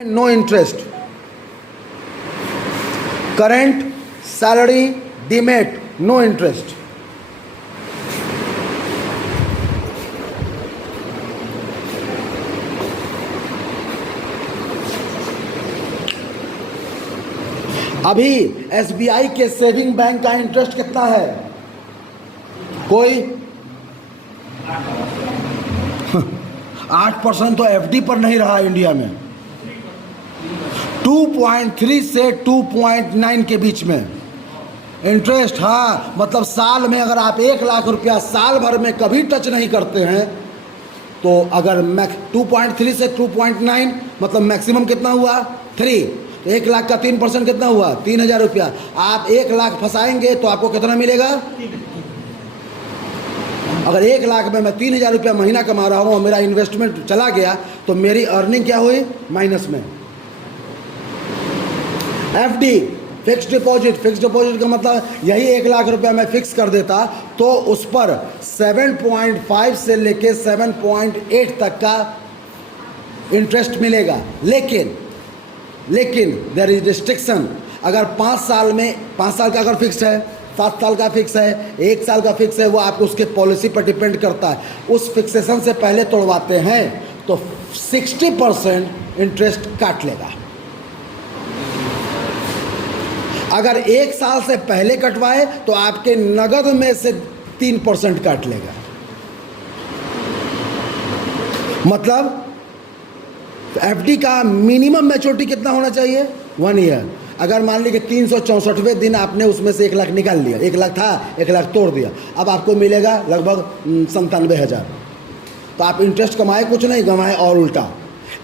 No interest. Current salary demat, no interest. अभी SBI के saving bank का interest कितना है? कोई 8% तो एफडी पर नहीं रहा इंडिया में, 2.3 से 2.9 के बीच में इंटरेस्ट। हाँ, मतलब साल में अगर आप 1 लाख रुपया साल भर में कभी टच नहीं करते हैं तो अगर 2.3 से 2.9 मतलब मैक्सिमम कितना हुआ? 3। तो 1 लाख का 3% कितना हुआ? 3,000 रुपया। आप 1 लाख फंसाएंगे तो आपको कितना मिलेगा? अगर 1 लाख में मैं 3,000 रुपया महीना कमा रहा हूँ और मेरा इन्वेस्टमेंट चला गया तो मेरी अर्निंग क्या हुई? माइनस में। एफडी, फिक्स डिपॉजिट का मतलब यही 1 लाख रुपया मैं फिक्स कर देता तो उस पर 7.5 से लेके 7.8 तक का इंटरेस्ट मिलेगा। लेकिन देयर इज रिस्ट्रिक्शन। अगर 5 साल का अगर फिक्स है, 7 साल का फिक्स है, 1 साल का फिक्स है, वो आपको उसके पॉलिसी पर डिपेंड करता है। उस फिक्सेशन से पहले तोड़वाते हैं तो 60% इंटरेस्ट काट लेगा। अगर 1 साल से पहले कटवाए तो आपके नगद में से 3% काट लेगा। मतलब एफडी का मिनिमम मैच्योरिटी कितना होना चाहिए? 1 ईयर। अगर मान लीजिए 364वें दिन आपने उसमें से 1 लाख निकाल लिया, 1 लाख था, 1 लाख तोड़ दिया, अब आपको मिलेगा लगभग 97,000। तो आप इंटरेस्ट कमाए कुछ नहीं, गंवाए और उल्टा।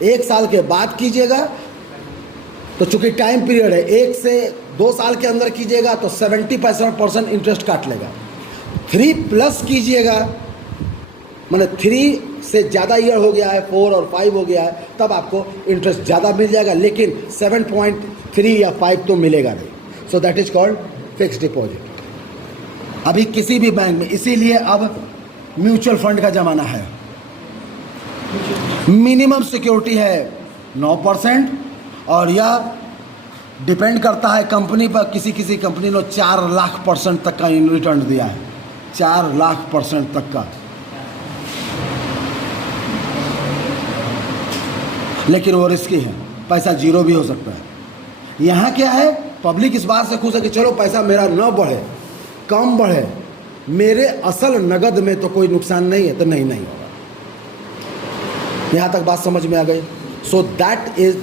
1 साल के बाद कीजिएगा तो चूंकि टाइम पीरियड है, 1 से 2 साल के अंदर कीजिएगा तो 70% इंटरेस्ट काट लेगा। 3+ कीजिएगा, मैंने 3 से ज़्यादा ईयर हो गया है, 4 और 5 हो गया है, तब आपको इंटरेस्ट ज़्यादा मिल जाएगा, लेकिन 7.3 या 5 तो मिलेगा नहीं। So that is called fix deposit. अभी किसी भी बैंक में, इसीलिए अब म्यूचुअल फंड का ज़माना है। मिनिमम सिक्योरिटी है 9% और यह डिपेंड करता है कंपनी पर। किसी कंपनी ने 4 लाख% तक का रिटर्न दिया है, 4 लाख% तक का। लेकिन वो रिस्की है, पैसा जीरो भी हो सकता है। यहाँ क्या है, पब्लिक इस बात से खुश है कि चलो पैसा मेरा न बढ़े, कम बढ़े, मेरे असल नगद में तो कोई नुकसान नहीं है, तो नहीं होगा। यहाँ तक बात समझ में आ गई? So that is